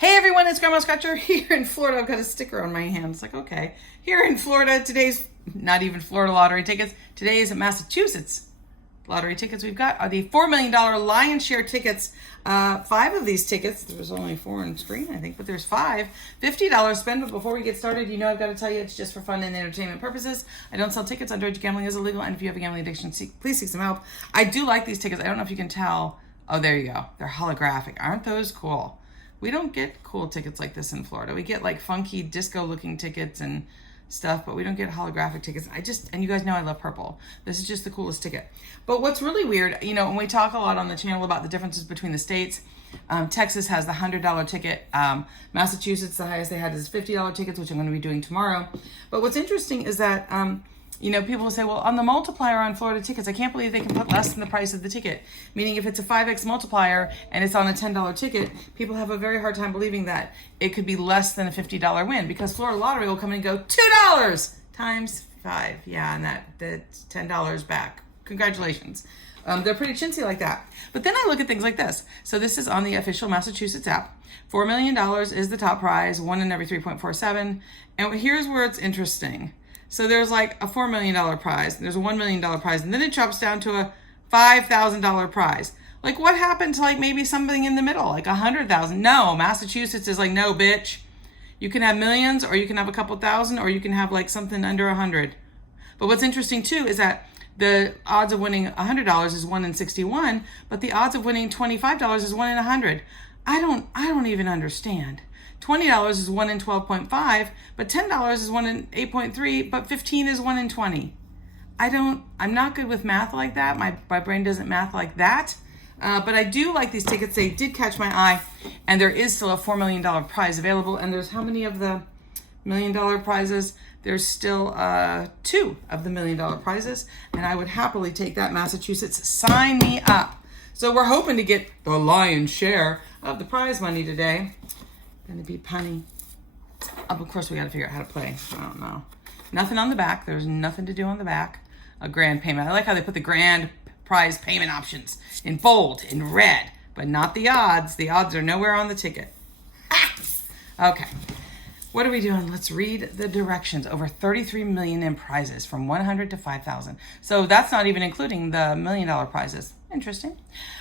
Hey everyone, it's Grandma Scratcher here in Florida. I've got a sticker on my hand. It's like, okay. Here in Florida, today's not even Florida lottery tickets. Today is Massachusetts lottery tickets. We've got are the $4 million lion's share tickets. 5 of these tickets. There's only 4 on screen, I think, but there's 5. $50 spend. But before we get started, you know I've got to tell you it's just for fun and entertainment purposes. I don't sell tickets. Underage gambling is illegal, and if you have a gambling addiction, please seek some help. I do like these tickets. I don't know if you can tell. Oh, there you go. They're holographic. Aren't those cool? We don't get cool tickets like this in Florida. We get like funky disco looking tickets and stuff, but we don't get holographic tickets. And you guys know I love purple. This is just the coolest ticket. But what's really weird, you know, when we talk a lot on the channel about the differences between the states, Texas has the $100 ticket. Massachusetts, the highest they had is $50 tickets, which I'm going to be doing tomorrow. But what's interesting is that, you know, people will say, well, on the multiplier on Florida tickets, I can't believe they can put less than the price of the ticket. Meaning if it's a 5x multiplier and it's on a $10 ticket, people have a very hard time believing that it could be less than a $50 win, because Florida Lottery will come in and go $2 times 5. Yeah, and that's $10 back. Congratulations. They're pretty chintzy like that. But then I look at things like this. So this is on the official Massachusetts app. $4 million is the top prize, 1 in every 3.47. And here's where it's interesting. So there's like a $4 million prize, there's a $1 million prize, and then it chops down to a $5,000 prize. Like, what happened to like maybe something in the middle, like $100,000? No, Massachusetts is like, no, bitch. You can have millions, or you can have a couple thousand, or you can have like something under 100. But what's interesting too is that the odds of winning $100 is 1 in 61, but the odds of winning $25 is 1 in 100. I don't even understand. $20 is 1 in 12.5, but $10 is 1 in 8.3, but 15 is 1 in 20. I'm not good with math like that. My brain doesn't math like that. But I do like these tickets. They did catch my eye, and there is still a $4 million prize available. And there's how many of the $1 million prizes? There's still 2 of the $1 million prizes, and I would happily take that. Massachusetts, sign me up. So we're hoping to get the lion's share of the prize money today. Gonna be punny. Of course, we got to figure out how to play. I don't know. Nothing on the back. There's nothing to do on the back. A grand payment. I like how they put the grand prize payment options in bold, in red, but not the odds. The odds are nowhere on the ticket. Ah! Okay. What are we doing? Let's read the directions. Over 33 million in prizes from 100 to 5,000. So that's not even including the $1 million prizes. Interesting.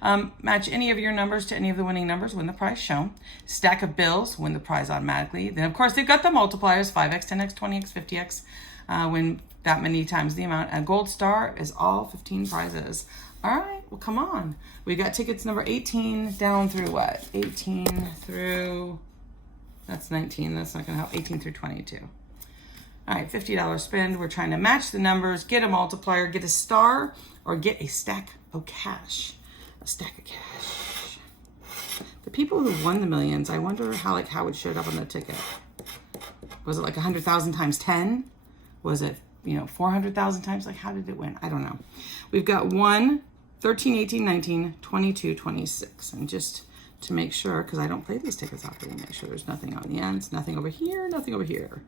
Match any of your numbers to any of the winning numbers, win the prize shown. Stack of bills, win the prize automatically. Then, of course, they've got the multipliers, 5x, 10x, 20x, 50x, win that many times the amount. A gold star is all 15 prizes. All right, well, come on. We got tickets number 18 down through what? 18 through, that's 19. That's not going to help. 18 through 22. All right, $50 spend. We're trying to match the numbers, get a multiplier, get a star, or get a stack of cash. A stack of cash. The people who won the millions, I wonder how it showed up on the ticket. Was it like 100,000 times 10? Was it, 400,000 times? Like, how did it win? I don't know. We've got 1, 13, 18, 19, 22, 26. And just to make sure, because I don't play these tickets often, make sure there's nothing on the ends, nothing over here, nothing over here.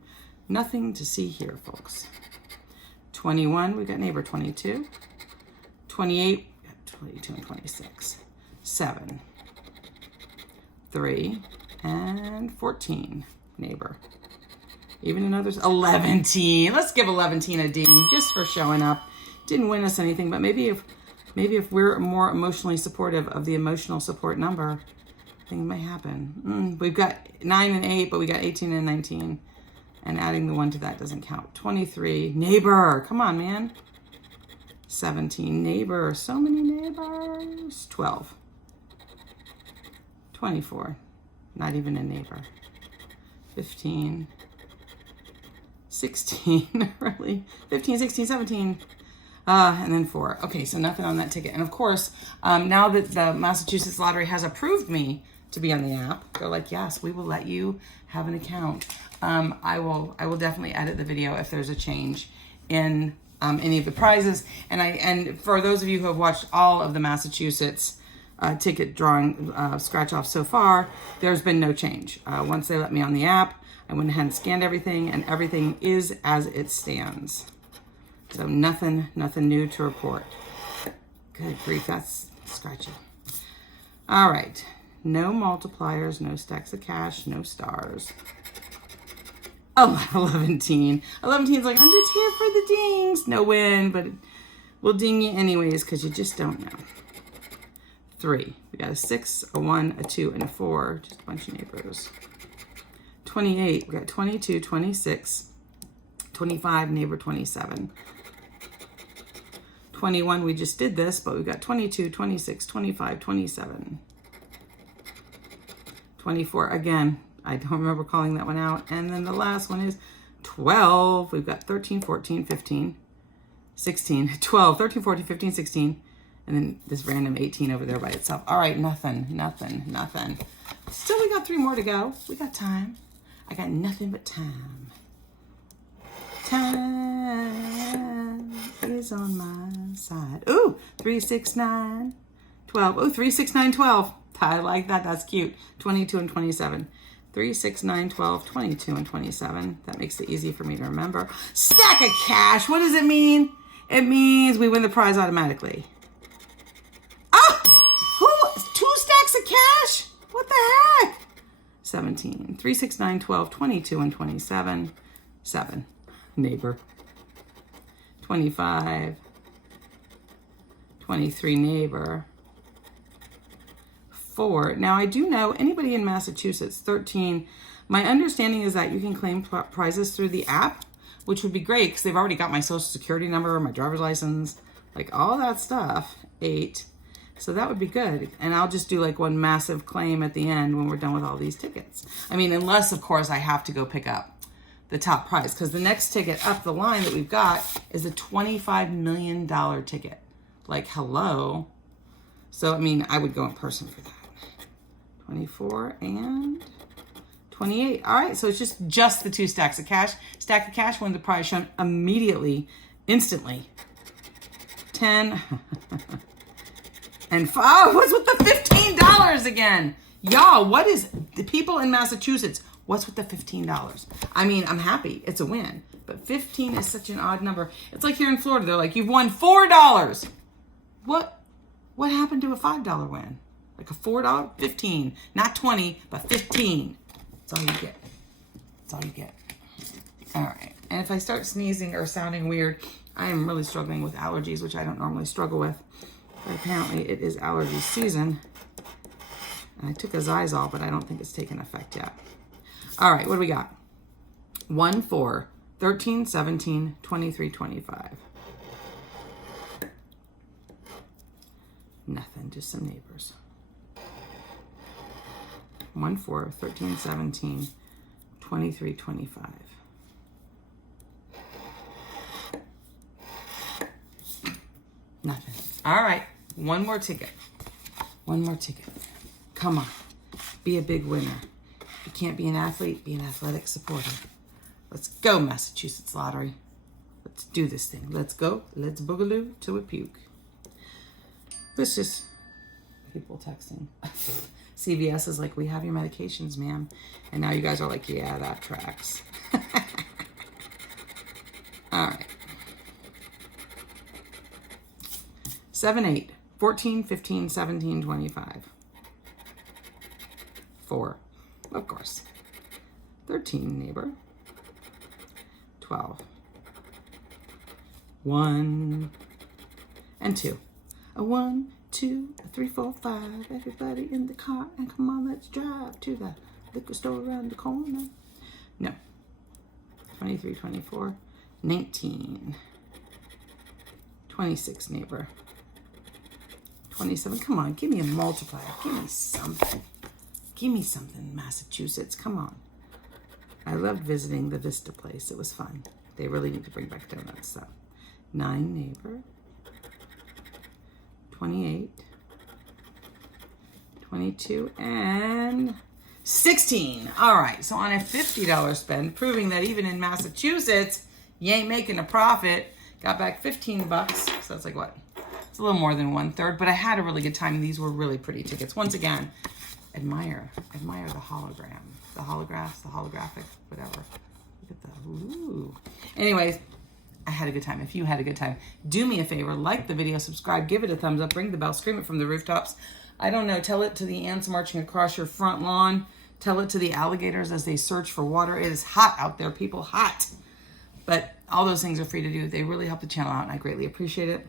Nothing to see here, folks. 21, we got neighbor. 22. 28, we got 22 and 26. 7. 3 and 14, neighbor. Even another 11. Let's give 11 a ding just for showing up. Didn't win us anything, but maybe if we're more emotionally supportive of the emotional support number, things may happen. We've got 9 and 8, but we got 18 and 19. And adding the 1 to that doesn't count. 23, neighbor. Come on, man. 17, neighbor. So many neighbors. 12. 24, not even a neighbor. 15. 16, really? 15, 16, 17. And then 4. Okay, so nothing on that ticket. And of course, now that the Massachusetts Lottery has approved me to be on the app, they're like, yes, we will let you have an account. I will definitely edit the video if there's a change in any of the prizes. And for those of you who have watched all of the Massachusetts ticket drawing scratch off so far, there's been no change. Once they let me on the app, I went ahead and scanned everything, and everything is as it stands. So nothing new to report. Good grief, that's scratchy. All right. No multipliers, no stacks of cash, no stars. Oh, 11. 11's like, I'm just here for the dings. No win, but we'll ding you anyways because you just don't know. 3. We got a 6, a 1, a 2, and a 4. Just a bunch of neighbors. 28. We got 22, 26, 25, neighbor 27. 21, we just did this, but we've got 22, 26, 25, 27. 24, again, I don't remember calling that one out. And then the last one is 12. We've got 13, 14, 15, 16, 12, 13, 14, 15, 16. And then this random 18 over there by itself. All right, nothing. Still, we got 3 more to go. We got time. I got nothing but time. Time is on my side. Ooh, 3, 6, 9, 12. Ooh, 3, 6, 9, 12. I like that. That's cute. 22 and 27. 3, 6, 9, 12, 22, and 27. That makes it easy for me to remember. Stack of cash. What does it mean? It means we win the prize automatically. Oh! 2 stacks of cash? What the heck? 17. 3, 6, 9, 12, 22, and 27. 7. Neighbor. 25. 23, neighbor. 4. Now, I do know anybody in Massachusetts, 13. My understanding is that you can claim prizes through the app, which would be great because they've already got my social security number, my driver's license, like all that stuff. 8. So that would be good. And I'll just do like one massive claim at the end when we're done with all these tickets. I mean, unless, of course, I have to go pick up the top prize because the next ticket up the line that we've got is a $25 million ticket. Like, hello. So, I mean, I would go in person for that. 24 and 28. All right, so it's just the 2 stacks of cash. Stack of cash won the prize shown immediately, instantly. 10 and 5. What's with the $15 again? Y'all, what is the people in Massachusetts? What's with the $15? I mean, I'm happy. It's a win. But 15 is such an odd number. It's like here in Florida. They're like, you've won $4. What happened to a $5 win? Like a $4? 15. Not 20, but 15. That's all you get. That's all you get. All right. And if I start sneezing or sounding weird, I am really struggling with allergies, which I don't normally struggle with. But apparently it is allergy season. And I took a Zysol, but I don't think it's taken effect yet. All right, what do we got? 1, 4, 13, 17, 23, 25. Nothing, just some neighbors. 1, 4, 13, 17, 23, 25. Nothing. All right, one more ticket. One more ticket. Come on, be a big winner. You can't be an athlete, be an athletic supporter. Let's go, Massachusetts Lottery. Let's do this thing. Let's go. Let's boogaloo till we puke. Let's just... People texting. CVS is like, we have your medications, ma'am. And now you guys are like, yeah, that tracks. All right. 7, 8, 14, 15, 17, 25. 4. Of course. 13, neighbor. 12. 1 and 2. A 1, 2, 3, 4, 5. Everybody in the car, and come on, let's drive to the liquor store around the corner. No. 23, 24, 19. 26, neighbor. 27. Come on, give me a multiplier. Give me something. Give me something, Massachusetts. Come on. I loved visiting the Vista place. It was fun. They really need to bring back donuts, so. 9, neighbor. 28. 22 and 16. All right, so on a $50 spend, proving that even in Massachusetts, you ain't making a profit. Got back $15, so that's like what? It's a little more than 1/3, but I had a really good time. These were really pretty tickets. Once again, admire the hologram, the holographs, the holographic, whatever. Look at the, ooh. Anyways, I had a good time. If you had a good time, do me a favor, like the video, subscribe, give it a thumbs up, ring the bell, scream it from the rooftops. I don't know. Tell it to the ants marching across your front lawn. Tell it to the alligators as they search for water. It is hot out there, people, hot. But all those things are free to do. They really help the channel out, and I greatly appreciate it.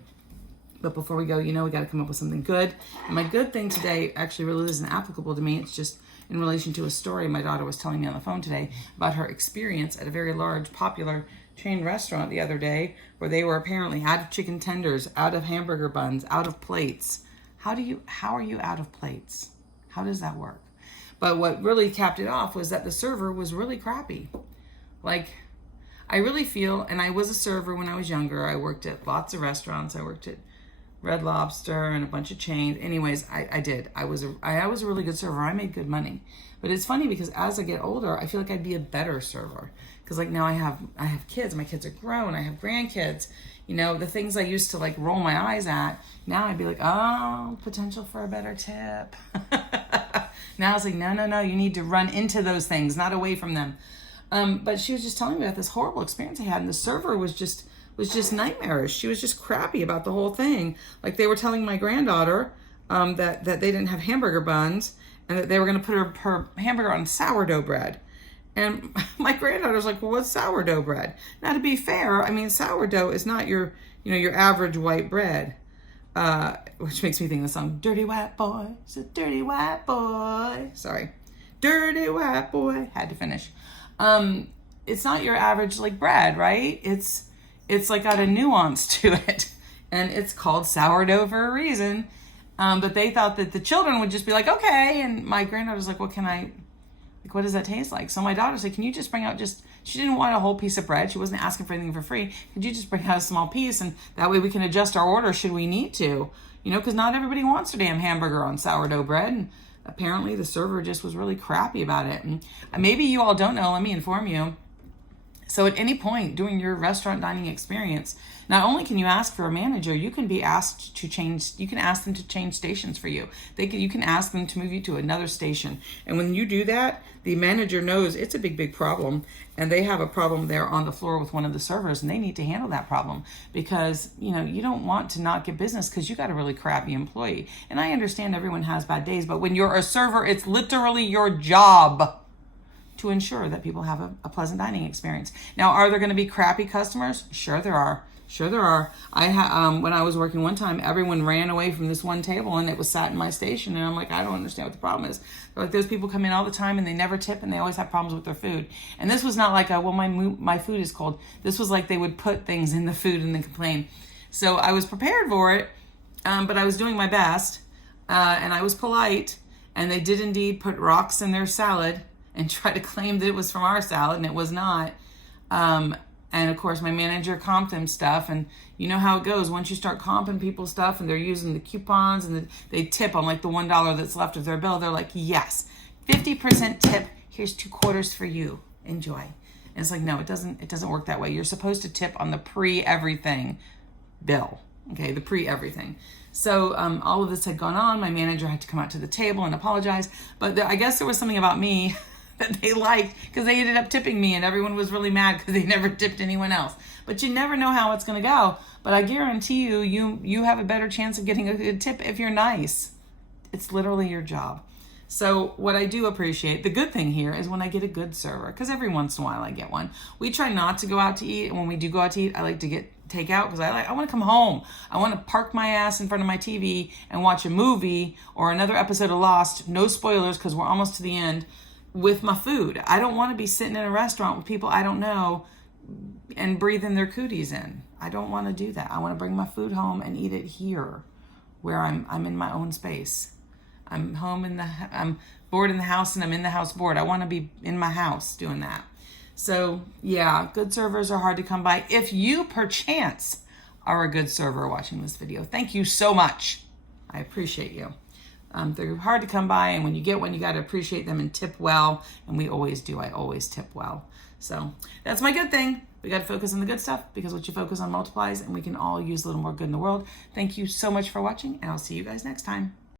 But before we go, we got to come up with something good. And my good thing today actually really isn't applicable to me. It's just in relation to a story my daughter was telling me on the phone today about her experience at a very large, popular chain restaurant the other day, where they were apparently out of chicken tenders, out of hamburger buns, out of plates. How are you out of plates? How does that work? But what really capped it off was that the server was really crappy. Like, I really feel, and I was a server when I was younger. I worked at lots of restaurants. I worked at Red Lobster and a bunch of chains. Anyways, I did. I was a really good server. I made good money. But it's funny because as I get older, I feel like I'd be a better server. Because like now I have kids. My kids are grown. I have grandkids. The things I used to like roll my eyes at, now I'd be like, oh, potential for a better tip. Now it's like, no, you need to run into those things, not away from them. But she was just telling me about this horrible experience I had, and the server was just nightmarish. She was just crappy about the whole thing. Like they were telling my granddaughter that they didn't have hamburger buns, and that they were going to put her hamburger on sourdough bread. And my granddaughter's like, well, what's sourdough bread? Now, to be fair, I mean, sourdough is not your average white bread, which makes me think of the song, Dirty White Boy, it's a dirty white boy. Sorry. Dirty white boy. Had to finish. It's not your average, like, bread, right? It's like got a nuance to it. And it's called sourdough for a reason. But they thought that the children would just be like, okay. And my granddaughter's like, what does that taste like? So my daughter said, can you just bring out she didn't want a whole piece of bread. She wasn't asking for anything for free. Could you just bring out a small piece? And that way we can adjust our order should we need to, because not everybody wants their damn hamburger on sourdough bread. And apparently the server just was really crappy about it. And maybe you all don't know, let me inform you. So at any point during your restaurant dining experience, not only can you ask for a manager, you can be asked to change, you can ask them to change stations for you. You can ask them to move you to another station. And when you do that, the manager knows it's a big, big problem. And they have a problem there on the floor with one of the servers, and they need to handle that problem because, you don't want to not get business because you got a really crappy employee. And I understand everyone has bad days, but when you're a server, it's literally your job to ensure that people have a pleasant dining experience. Now, are there going to be crappy customers? Sure there are. When I was working one time, everyone ran away from this one table and it was sat in my station. And I'm like, I don't understand what the problem is. They're like, those people come in all the time and they never tip and they always have problems with their food. And this was not like, my food is cold. This was like they would put things in the food and then complain. So I was prepared for it, but I was doing my best and I was polite. And they did indeed put rocks in their salad and try to claim that it was from our salad, and it was not. And of course, my manager comped them stuff, and you know how it goes. Once you start comping people stuff, and they're using the coupons, and they tip on like the $1 that's left of their bill, they're like, yes, 50% tip. Here's 2 quarters for you. Enjoy. And it's like, no, it doesn't work that way. You're supposed to tip on the pre-everything bill. Okay, the pre-everything. So all of this had gone on. My manager had to come out to the table and apologize, but I guess there was something about me that they liked because they ended up tipping me, and everyone was really mad because they never tipped anyone else. But you never know how it's going to go. But I guarantee you have a better chance of getting a good tip if you're nice. It's literally your job. So what I do appreciate, the good thing here is when I get a good server, because every once in a while I get one. We try not to go out to eat, and when we do go out to eat, I like to get takeout because I want to come home. I want to park my ass in front of my TV and watch a movie or another episode of Lost. No spoilers because we're almost to the end. With my food. I don't want to be sitting in a restaurant with people I don't know and breathing their cooties in. I don't want to do that. I want to bring my food home and eat it here where I'm in my own space. I'm bored in the house and I'm in the house bored. I want to be in my house doing that. So yeah, good servers are hard to come by. If you perchance are a good server watching this video, thank you so much. I appreciate you. They're hard to come by, and when you get one, you got to appreciate them and tip well, and we always do. I always tip well. So that's my good thing. We got to focus on the good stuff because what you focus on multiplies, and we can all use a little more good in the world. Thank you so much for watching, and I'll see you guys next time.